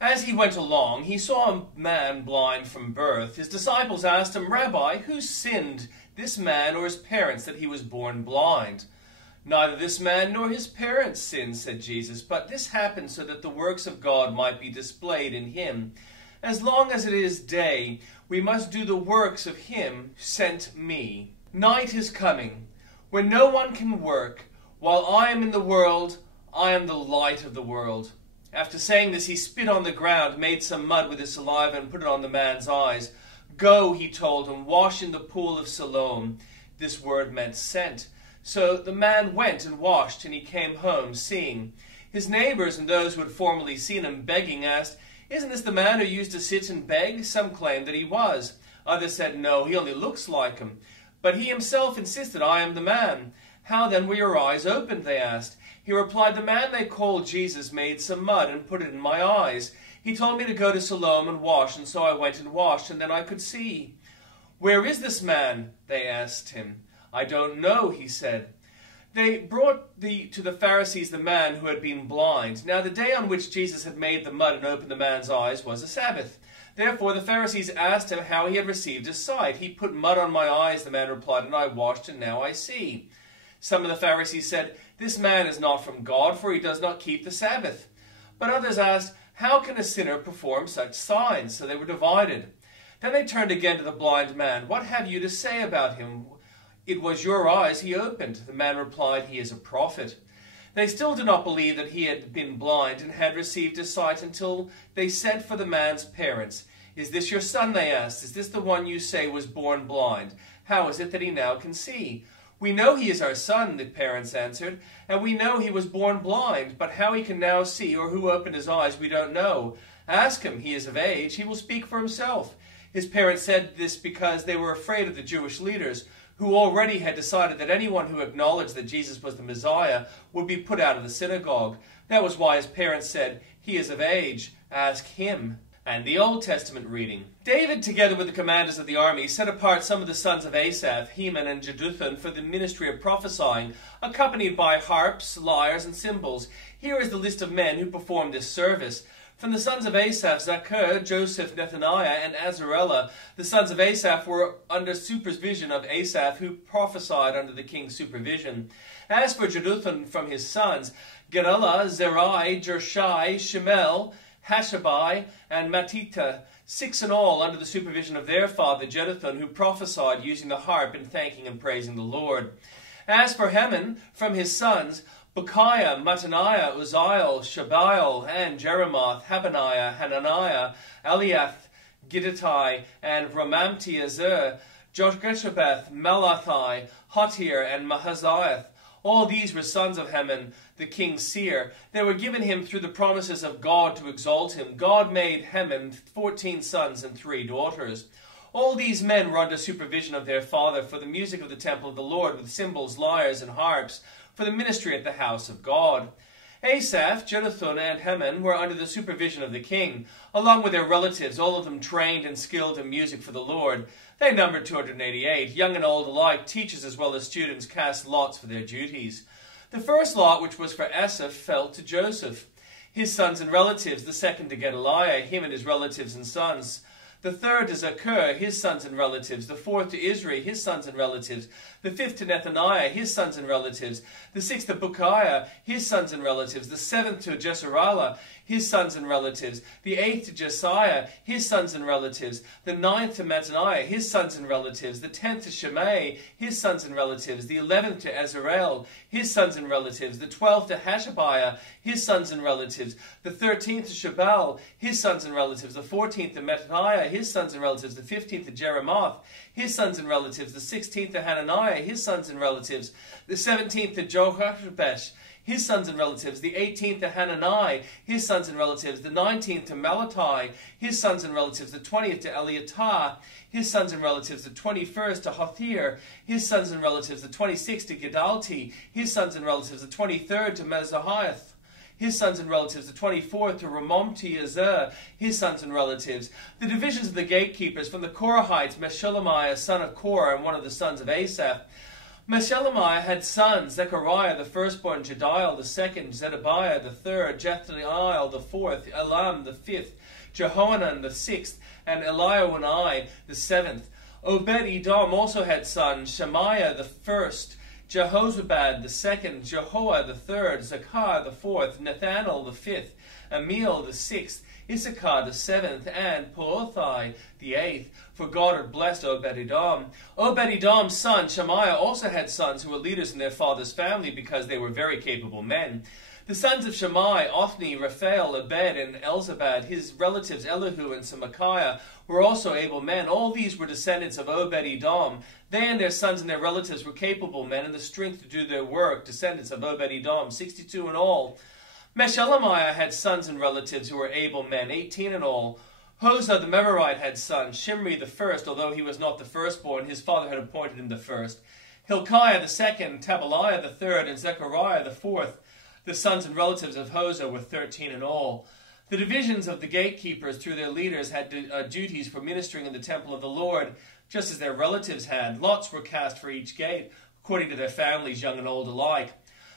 As he went along, he saw a man blind from birth. His disciples asked him, "Rabbi, who sinned, this man or his parents, that he was born blind?" "Neither this man nor his parents sinned," said Jesus, "but this happened so that the works of God might be displayed in him. As long as it is day, we must do the works of him who sent me. Night is coming, when no one can work. While I am in the world, I am the light of the world." After saying this, he spit on the ground, made some mud with his saliva, and put it on the man's eyes. "Go," he told him, "wash in the pool of Siloam." This word meant sent. So the man went and washed, and he came home, seeing. His neighbors and those who had formerly seen him begging asked, "Isn't this the man who used to sit and beg?" Some claimed that he was. Others said, "No, he only looks like him." But he himself insisted, "I am the man." "How then were your eyes opened?" they asked. He replied, "The man they called Jesus made some mud and put it in my eyes. He told me to go to Siloam and wash, and so I went and washed, and then I could see." "Where is this man?" they asked him. "I don't know," he said. They brought to the Pharisees the man who had been blind. Now the day on which Jesus had made the mud and opened the man's eyes was a Sabbath. Therefore the Pharisees asked him how he had received his sight. "He put mud on my eyes," the man replied, "and I washed, and now I see." Some of the Pharisees said, "This man is not from God, for he does not keep the Sabbath." But others asked, "How can a sinner perform such signs?" So they were divided. Then they turned again to the blind man. "What have you to say about him? It was your eyes he opened." The man replied, "He is a prophet." They still did not believe that he had been blind and had received his sight until they sent for the man's parents. "Is this your son?" they asked. "Is this the one you say was born blind? How is it that he now can see?" "We know he is our son," the parents answered, "and we know he was born blind, but how he can now see or who opened his eyes we don't know. Ask him, he is of age, he will speak for himself." His parents said this because they were afraid of the Jewish leaders, who already had decided that anyone who acknowledged that Jesus was the Messiah would be put out of the synagogue. That was why his parents said, "He is of age, ask him." And the Old Testament reading. David, together with the commanders of the army, set apart some of the sons of Asaph, Heman and Jeduthun, for the ministry of prophesying, accompanied by harps, lyres, and cymbals. Here is the list of men who performed this service. From the sons of Asaph, Zaccur, Joseph, Nethaniah, and Azarellah. The sons of Asaph were under supervision of Asaph, who prophesied under the king's supervision. As for Jeduthun, from his sons, Gedaliah, Zerai, Jershai, Shemel, Hashabai, and Matita, 6 in all, under the supervision of their father Jeduthun, who prophesied using the harp and thanking and praising the Lord. As for Heman, from his sons, Bechiah, Mattaniah, Uzziel, Shabael, and Jeremoth, Habaniah, Hananiah, Eliath, Giddatai, and Ramamti-Ezer, Joshgeshabeth, Malathi, Hotir, and Mahaziah. All these were sons of Heman, the king's seer. They were given him through the promises of God to exalt him. God made Heman 14 sons and 3 daughters. All these men were under supervision of their father for the music of the temple of the Lord, with cymbals, lyres, and harps, for the ministry at the house of God. Asaph, Jeduthun, and Heman were under the supervision of the king, along with their relatives, all of them trained and skilled in music for the Lord. They numbered 288, young and old alike, teachers as well as students cast lots for their duties. The first lot, which was for Asaph, fell to Joseph, his sons and relatives, the second to Gedaliah, him and his relatives and sons, the third to Zaccur, his sons and relatives, the fourth to Isri, his sons and relatives, the fifth to Nethaniah, his sons and relatives, the sixth to Bechiah, his sons and relatives, the seventh to Jesarela, his sons and relatives, the eighth to Jesiah, his sons and relatives, the ninth to Mattaniah, his sons and relatives, the 10th to Shimei, his sons and relatives, the 11th to Azarel, his sons and relatives, the 12th to Hashabiah, his sons and relatives, the 13th to Shabal, his sons and relatives, the 14th to Mattaniah, his sons and relatives, the 15th to Jeremoth, his sons and relatives, the 16th to Hananiah, his sons and relatives, the 17th to Jochebed, his sons and relatives, the 18th to Hanani, his sons and relatives, the 19th to Malachi, his sons and relatives, the 20th to Eliatah, his sons and relatives, the 21st to Hothir, his sons and relatives, the 26th to Gedalti, his sons and relatives, the 23rd to Mezahiath, his sons and relatives, the 24th to Ramamti-Ezer, his sons and relatives. The divisions of the gatekeepers, from the Korahites, Meshelemiah, son of Korah, and one of the sons of Asaph, Meshelemiah had sons, Zechariah the firstborn, Jediel the second, Zedekiah the third, Jethniel the fourth, Elam the fifth, Jehohanan the sixth, and Eliawenai the seventh. Obed-Edom also had sons, Shemaiah the first, Jehozabad the second, Jehoah the third, Zakah the fourth, Nathanael the fifth, Amiel the sixth, Issachar the seventh, and Poothai the eighth, for God had blessed Obed-Edom. Obed-Edom's son Shemaiah also had sons who were leaders in their father's family because they were very capable men. The sons of Shammai, Othni, Raphael, Ebed, and Elzabad, his relatives Elihu and Semachiah, were also able men. All these were descendants of Obed-Edom. They and their sons and their relatives were capable men and the strength to do their work, descendants of Obed-Edom, 62 in all. Meshelemiah had sons and relatives who were able men, 18 in all. Hosah the Mevorite had sons, Shimri the first, although he was not the firstborn, his father had appointed him the first. Hilkiah the second, Tabaliah the third, and Zechariah the fourth. The sons and relatives of Hosah were 13 in all. The divisions of the gatekeepers through their leaders had duties for ministering in the temple of the Lord, just as their relatives had. Lots were cast for each gate, according to their families, young and old alike.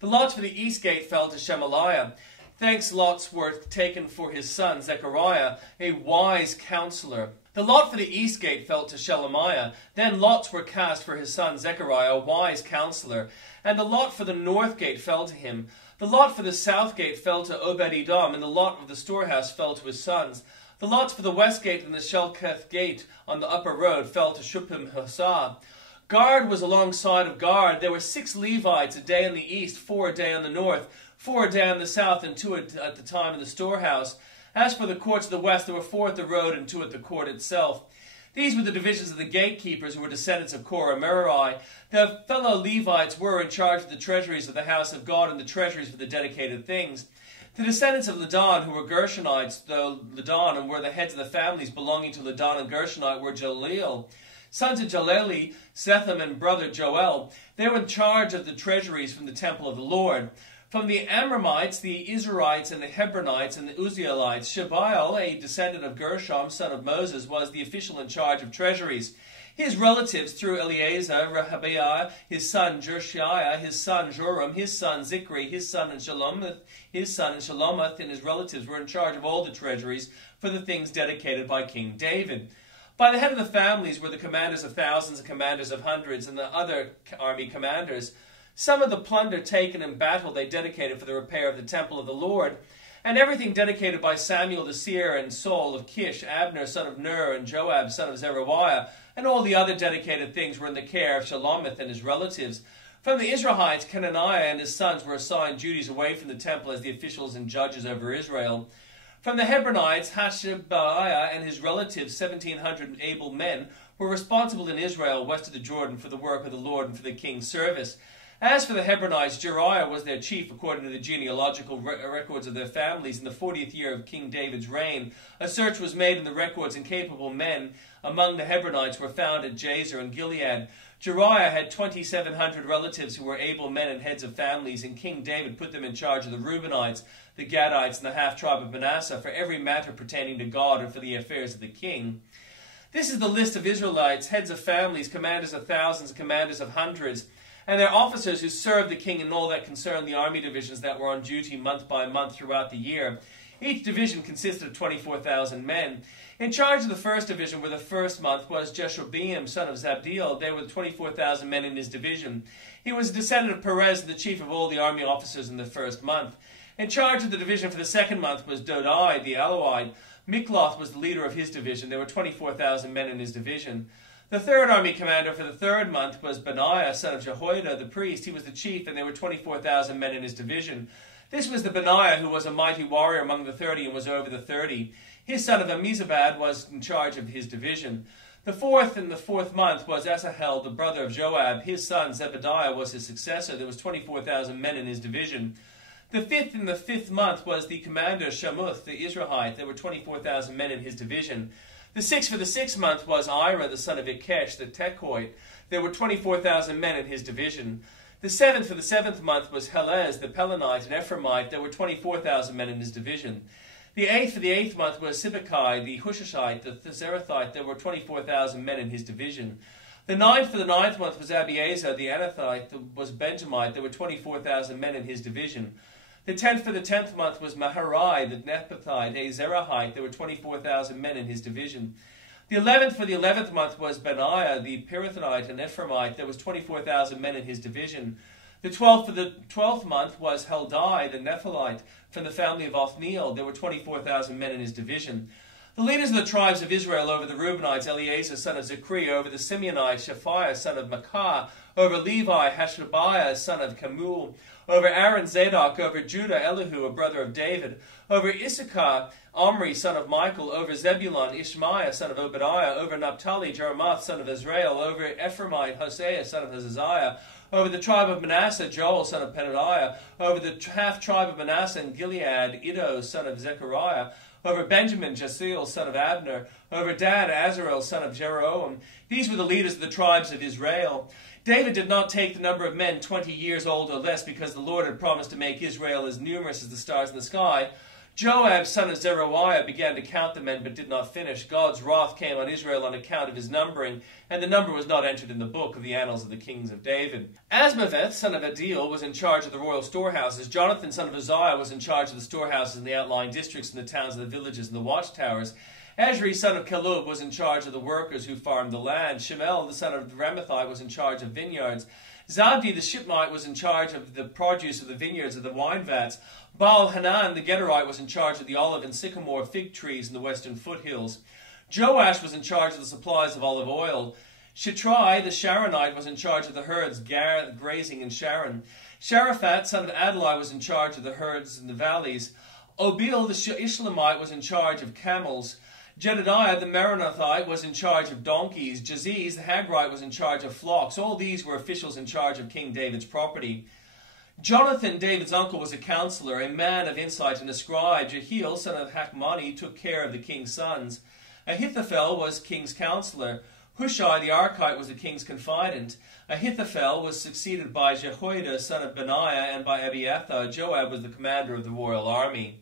The lots for the east gate fell to Shemaliah. Thanks lots were taken for his son Zechariah, a wise counselor. The lot for the east gate fell to Shelemiah. Then lots were cast for his son Zechariah, a wise counselor. And the lot for the north gate fell to him. The lot for the south gate fell to Obed-Edom, and the lot of the storehouse fell to his sons. The lots for the west gate and the Shelketh gate on the upper road fell to Shuppim-Hosah. Guard was alongside of guard. There were 6 Levites, a day in the east, 4 a day on the north, 4 a day on the south, and 2 at the time in the storehouse. As for the courts of the west, there were 4 at the road and 2 at the court itself. These were the divisions of the gatekeepers who were descendants of Korah Merari. Their fellow Levites were in charge of the treasuries of the house of God and the treasuries for the dedicated things. The descendants of Ladan, who were Gershonites, though Ladan, and were the heads of the families belonging to Ladan and Gershonite, were Jaleel. Sons of Jaleli, Zetham and brother Joel. They were in charge of the treasuries from the temple of the Lord. From the Amramites, the Israelites, and the Hebronites, and the Uzzielites, Shebael, a descendant of Gershom, son of Moses, was the official in charge of treasuries. His relatives through Eleazar, Rehabiah, his son Jershiah, his son Joram, his son Zikri, his son and Shalomoth, and his relatives were in charge of all the treasuries for the things dedicated by King David. By the head of the families were the commanders of thousands and commanders of hundreds and the other army commanders. Some of the plunder taken in battle they dedicated for the repair of the temple of the Lord, and everything dedicated by Samuel the seer and Saul of Kish, Abner son of Ner, and Joab son of Zeruiah, and all the other dedicated things were in the care of Shalomith and his relatives. From the Israelites, Kenaniah and his sons were assigned duties away from the temple as the officials and judges over Israel. From the Hebronites, Hashabiah and his relatives, 1,700 able men, were responsible in Israel west of the Jordan for the work of the Lord and for the king's service. As for the Hebronites, Jeriah was their chief according to the genealogical records of their families. In the 40th year of King David's reign, a search was made in the records, and capable men among the Hebronites were found at Jazer and Gilead. Jeriah had 2,700 relatives who were able men and heads of families, and King David put them in charge of the Reubenites, the Gadites, and the half-tribe of Manasseh for every matter pertaining to God and for the affairs of the king. This is the list of Israelites, heads of families, commanders of thousands, commanders of hundreds, and their officers who served the king in all that concerned the army divisions that were on duty month by month throughout the year. Each division consisted of 24,000 men. In charge of the first division for the first month was Jeshobeam, son of Zabdiel. There were 24,000 men in his division. He was a descendant of Perez, the chief of all the army officers in the first month. In charge of the division for the second month was Dodai, the Alawite. Mikloth was the leader of his division. There were 24,000 men in his division. The third army commander for the third month was Benaiah, son of Jehoiada, the priest. He was the chief, and there were 24,000 men in his division. This was the Benaiah who was a mighty warrior among the 30 and was over the 30. His son of Ammizabad was in charge of his division. The fourth in the fourth month was Asahel, the brother of Joab. His son Zebediah was his successor. There was 24,000 men in his division. The fifth in the fifth month was the commander Shamuth, the Israelite. There were 24,000 men in his division. The sixth for the sixth month was Ira, the son of Ikesh, the Tekoite. There were 24,000 men in his division. The seventh for the seventh month was Helez, the Pelonite, an Ephraimite. There were 24,000 men in his division. The eighth for the eighth month was Sibbecai, the Hushashite, the Zerathite. There were 24,000 men in his division. The ninth for the ninth month was Abiezer the Anathite, was Benjamite. There were 24,000 men in his division. The 10th for the 10th month was Maharai the Nethathite, a Zerahite. There were 24,000 men in his division. The 11th for the 11th month was Benaiah the Pirathonite, an Ephraimite. There was 24,000 men in his division. The 12th for the 12th month was Heldai the Nephalite, from the family of Othniel. There were 24,000 men in his division. The leaders of the tribes of Israel over the Reubenites, Eleazar son of Zechariah; over the Simeonites, Shaphiah son of Makkah; over Levi, Hashabiah son of Kemuel; over Aaron, Zadok; over Judah, Elihu, a brother of David; over Issachar, Omri son of Michael; over Zebulun, Ishmaiah son of Obadiah; over Naphtali, Jeremoth son of Israel; over Ephraimite, Hosea son of Hazaziah; over the tribe of Manasseh, Joel son of Pedadiah; over the half-tribe of Manasseh and Gilead, Iddo son of Zechariah; over Benjamin, Jasiel son of Abner; over Dan, Azarel son of Jeroam. These were the leaders of the tribes of Israel. David did not take the number of men 20 years old or less, because the Lord had promised to make Israel as numerous as the stars in the sky. Joab, son of Zeruiah, began to count the men, but did not finish. God's wrath came on Israel on account of his numbering, and the number was not entered in the book of the annals of the kings of David. Asmaveth, son of Adil, was in charge of the royal storehouses. Jonathan, son of Uzziah, was in charge of the storehouses in the outlying districts, and the towns and the villages and the watchtowers. Ezri, son of Calub, was in charge of the workers who farmed the land. Shemel, the son of Ramathite, was in charge of vineyards. Zabdi the Shipmite was in charge of the produce of the vineyards of the wine vats. Baal-Hanan the Gederite was in charge of the olive and sycamore fig trees in the western foothills. Joash was in charge of the supplies of olive oil. Shitrai the Sharonite was in charge of the herds grazing in Sharon. Sharaphat, son of Adlai, was in charge of the herds in the valleys. Obil the Ishlamite was in charge of camels. Jedediah the Meronothite was in charge of donkeys. Jaziz the Hagrite was in charge of flocks. All these were officials in charge of King David's property. Jonathan, David's uncle, was a counselor, a man of insight and a scribe. Jehiel, son of Hakmoni, took care of the king's sons. Ahithophel was king's counselor. Hushai the Archite was the king's confidant. Ahithophel was succeeded by Jehoiada, son of Benaiah, and by Abiathar. Joab was the commander of the royal army.